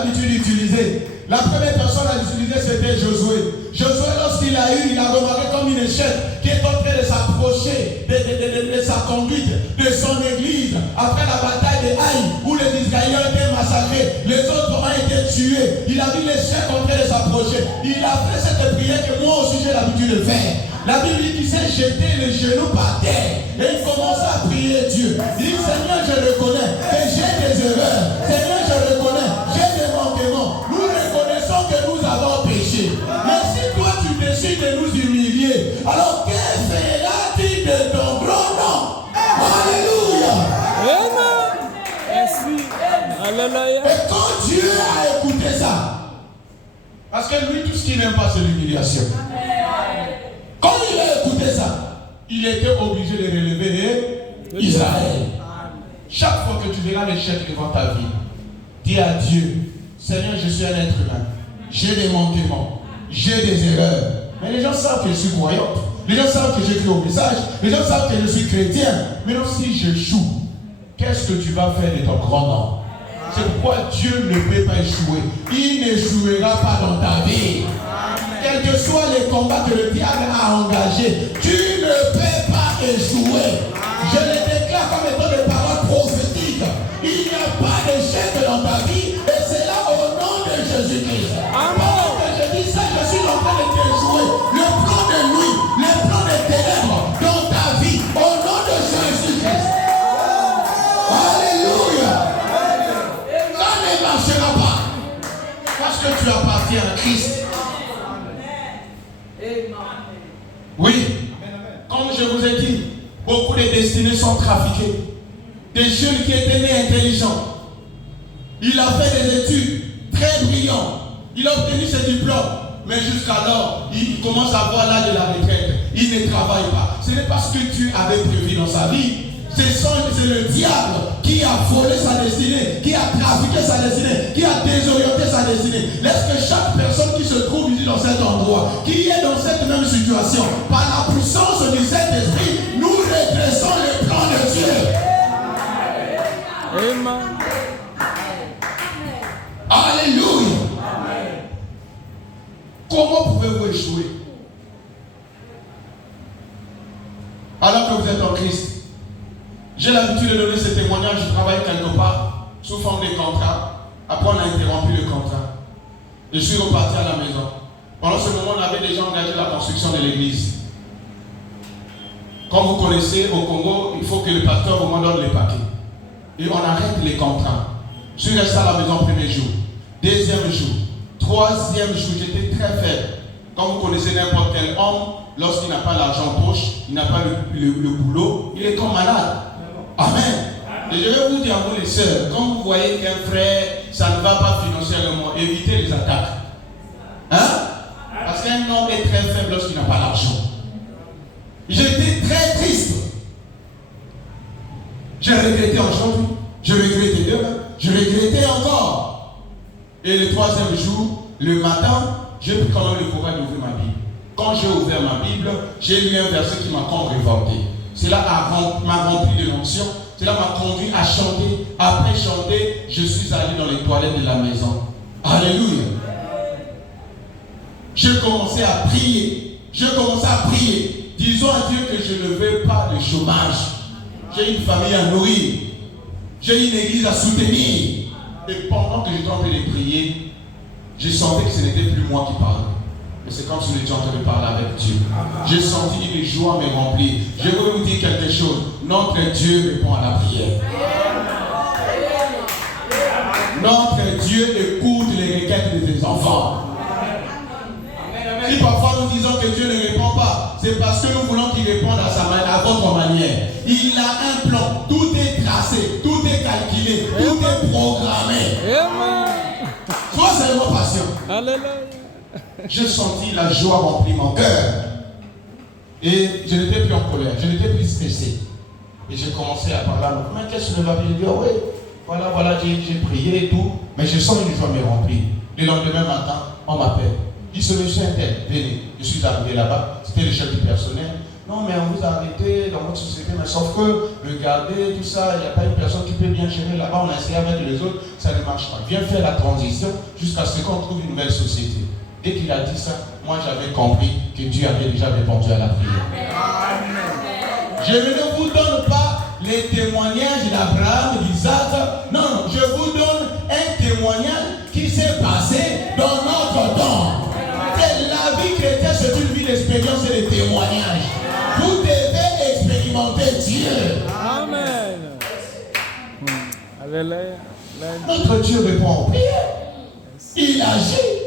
l'habitude d'utiliser. La première personne à l'utiliser, c'était Josué. Josué, lorsqu'il a remarqué comme une échelle qui est en train de s'approcher de sa conduite, de son église, après la bataille de Haï, où les Israéliens ont été massacrés, les autres ont été tués. Il a vu l'échelle en train de s'approcher. Il a fait cette prière que moi aussi j'ai l'habitude de faire. La Bible dit qu'il s'est jeté les genoux par terre et il commence à prier Dieu. Il dit, Seigneur, je reconnais que j'ai des erreurs. Seigneur, je reconnais, j'ai des manquements. Nous reconnaissons que nous avons péché. Mais si toi tu décides de nous humilier, alors que feras-tu de ton grand nom? Alléluia. Amen. Merci. Alléluia. Et quand Dieu a écouté ça, parce que lui, tout ce qu'il n'aime pas, c'est l'humiliation. Quand il a écouté ça, il était obligé de relever Israël. Chaque fois que tu verras l'échec devant ta vie, dis à Dieu, Seigneur, je suis un être humain. J'ai des manquements, j'ai des erreurs. Mais les gens savent que je suis croyante. Les gens savent que j'écris au message. Les gens savent que je suis chrétien. Mais non, si j'échoue, qu'est-ce que tu vas faire de ton grand nom? C'est pourquoi Dieu ne peut pas échouer. Il n'échouera pas dans ta vie. Quels que soient les combats que le diable a engagés, tu ne peux pas échouer. Je les déclare comme étant des paroles prophétiques. Il n'y a pas d'échec dans ta vie et c'est là au nom de Jésus-Christ. Pendant que je dis ça, je suis en train de t'échouer. Le plan de nuit, le plan des ténèbres dans ta vie, au nom de Jésus-Christ. Alléluia. Ça ne marchera pas. Parce que tu appartiens à Christ. Oui, comme je vous ai dit, beaucoup de destinées sont trafiquées. Des jeunes qui étaient nés intelligents. Il a fait des études très brillantes. Il a obtenu ses diplômes. Mais jusqu'alors, il commence à voir l'âge de la retraite. Il ne travaille pas. Ce n'est pas ce que Dieu avait prévu dans sa vie. C'est le diable qui a volé sa destinée, qui a trafiqué sa destinée, qui a désorienté sa destinée. Laisse que chaque personne qui se trouve ici dans cet endroit, qui est dans cette même situation, par la puissance du Saint-Esprit, nous redressons le plan de Dieu. Amen. Alléluia. Comment pouvez-vous échouer alors que vous êtes en Christ? J'ai l'habitude de donner ce témoignage. Je travaille quelque part sous forme de contrat. Après, on a interrompu le contrat. Je suis reparti à la maison. Pendant ce moment, on avait déjà engagé la construction de l'église. Comme vous connaissez, au Congo, il faut que le pasteur vous donne les papiers. Et on arrête les contrats. Je suis resté à la maison le premier jour, deuxième jour, troisième jour, j'étais très faible. Comme vous connaissez n'importe quel homme, lorsqu'il n'a pas l'argent en poche, il n'a pas le boulot, il est comme malade. Amen. Et je vais vous dire à vous les sœurs, quand vous voyez qu'un frère, ça ne va pas financièrement, évitez les attaques. Hein? Parce qu'un homme est très faible lorsqu'il n'a pas l'argent. J'étais très triste. J'ai regretté aujourd'hui, je regrettais demain, je regrettais encore. Et le troisième jour, le matin, j'ai pris quand même le courage d'ouvrir ma Bible. Quand j'ai ouvert ma Bible, j'ai lu un verset qui m'a comme révolté. Cela m'a rempli de l'onction. Cela m'a conduit à chanter. Après chanter, je suis allé dans les toilettes de la maison. Alléluia. J'ai commencé à prier. Disons à Dieu que je ne veux pas de chômage. J'ai une famille à nourrir. J'ai une église à soutenir. Et pendant que j'étais en train de prier, j'ai senti que ce n'était plus moi qui parlais. Mais c'est comme si nous étions en train de parler avec Dieu. J'ai senti une joie me remplir. Je veux vous dire quelque chose. Notre Dieu répond à la prière. Notre Dieu écoute les requêtes de ses enfants. Si parfois nous disons que Dieu ne répond pas, c'est parce que nous voulons qu'il réponde à votre manière. Il a un plan. Tout est tracé, tout est calculé, tout est programmé. Sois seulement patient. Alléluia. J'ai senti la joie remplir mon cœur. Et je n'étais plus en colère, je n'étais plus stressé. Et j'ai commencé à parler à l'autre. Mais qu'est-ce que va bien dire? Oui, voilà, j'ai prié et tout. Mais je sens une joie me remplir. Le lendemain matin, on m'appelle. Il dit, ce monsieur un tel, venez. Je suis arrivé là-bas, c'était le chef du personnel. non mais on vous a arrêté dans votre société, mais sauf que regardez tout ça, il n'y a pas une personne qui peut bien gérer là-bas, on a essayé avec les autres, ça ne marche pas. Viens faire la transition jusqu'à ce qu'on trouve une nouvelle société. Dès qu'il a dit ça, moi j'avais compris que Dieu avait déjà répondu à la prière. Amen. Je ne vous donne pas les témoignages d'Abraham, d'Isaac. Non, je vous donne un témoignage qui s'est passé dans notre temps. La vie chrétienne, c'est une vie d'expérience et de témoignage. Vous devez expérimenter Dieu. Amen. Alléluia. Notre Dieu répond aux prières. Il agit.